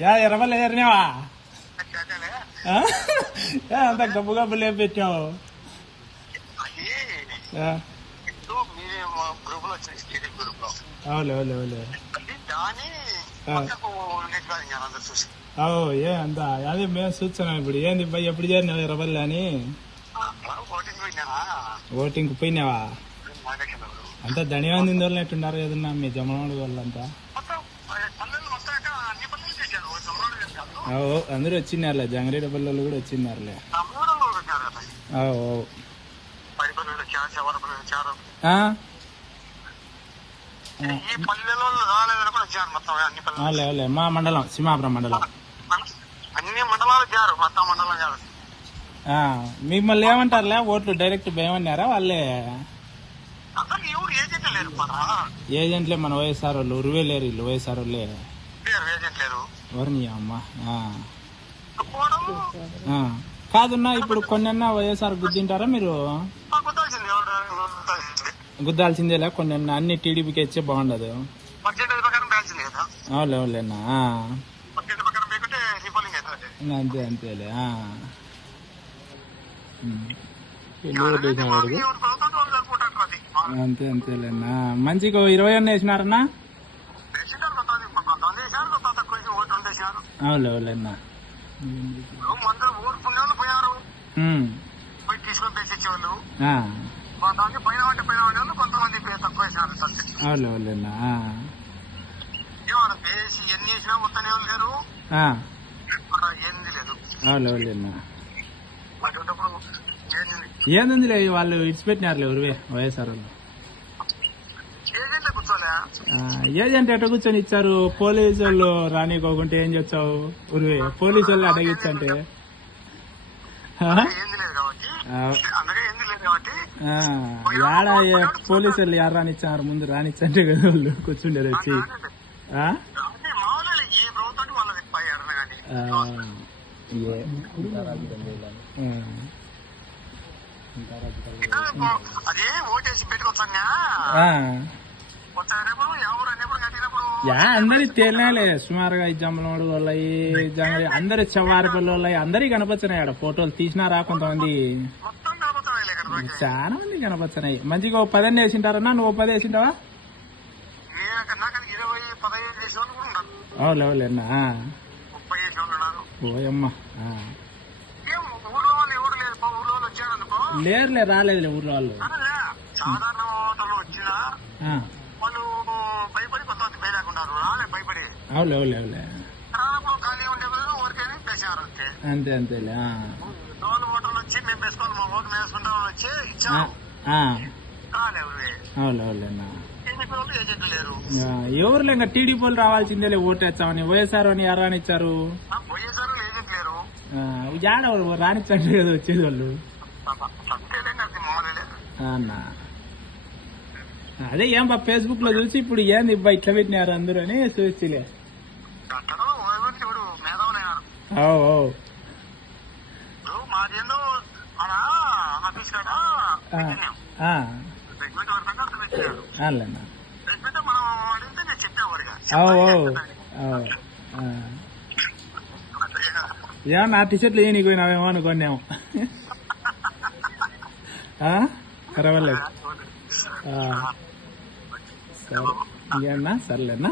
Yeah Errabelli ఎర్రనేవా అంత గబ్బు గబ్బు లేపెట్టావు. అవులే అవులే అవులే ఏ అంత అదే మేము చూస్తున్నాం. ఇప్పుడు ఏంది భయ్ ఎప్పుడు చేరినావు ఎర్రబల్లి అని? ఓటింగ్ పోయినావా? అంతా ధనియాన్ని వదిలినట్టున్నారు కదన్నా మీ జమనోడు వాళ్ళంతా. అందరూ వచ్చినారులే, జంగారెడ్డి పల్లెలు కూడా వచ్చినారులే. మా మండలం సింహాపురం మండలం అన్ని మండలాలు చేరు, మొత్తం మండలం చేరు. మిమ్మల్ని ఏమంటారులే ఓట్లు డైరెక్ట్ భయమన్నారా వాళ్ళే? ఏజెంట్లే మన వైఎస్ఆర్ వాళ్ళు. ఉరువే లేరు వీళ్ళు వైఎస్ఆర్ వాళ్ళే. ఎవరిని అమ్మా కాదున్నా ఇప్పుడు కొన్నన్నా వైఎస్ఆర్ గుద్దింటారా మీరు? గుద్దాల్సిందేలే కొన్ని అన్ని టీడీపీకి ఇచ్చే బాగుండదు. అవులేనా అంతే అంతేలే. అంతే అంతేలేనా. మంచిగా 20 అన్న వేసినారన్నా? అవులే అవులేనా. అవులే అవులేనా. అవులే అవులేనా. ఏందిలే వాళ్ళు ఇడిచిపెట్టినారులే ఉరివే వైఎస్ఆర్ వాళ్ళు. ఏజెంట్ ఎట్ట కూర్చొని ఇచ్చారు? పోలీసు వాళ్ళు రానికోకుంటే ఏం చేస్తావు? ఉరివే పోలీసు వాళ్ళు అడగిచ్చంటే యాడ పోలీసు వాళ్ళు యారు రానిచ్చారు? ముందు రానిచ్చంటే కదా వాళ్ళు కూర్చుండేది వచ్చి. అందరి తేలినాలే సుమారుగా ఈ జమ్మలమూడు వాళ్ళవి అందరి చెవారిపల్లి వాళ్ళవి అందరికి కనపచ్చినాయి. ఆడ ఫోటోలు తీసినారా కొంతమంది? చాలా మంది కనపచ్చినాయి. మంచిగా 10 వేసింటారన్నా? నువ్వు 10 వేసింటావా? అవులేవులేనా. ఓయమ్మా లేరులే, రాలేదులే ఊర్లో వాళ్ళు. అవులే అవులే అవులే అంతే అంతేలే. అవులే అవులేనా. ఎవరులే ఇంకా టీడీపీ వాళ్ళు రావాల్సిందేలే ఓటేస్తామని. వైఎస్ఆర్ అని ఎవరు రానిచ్చారు? యాడ రానిచ్చండి కదా వచ్చేది వాళ్ళు. అన్నా అదే ఏం బా ఫేస్బుక్ లో చూసి ఇప్పుడు ఏంది ఇబ్బా ఇట్లా పెట్టినారు అందరూ అని చూసిలే. ఏమన్నా ఆ టీషర్ట్లు ఏ నీకు పోయినావేమో అనుకున్నాము. పర్వాలేదు. ఇంకేమన్నా సర్లేనా.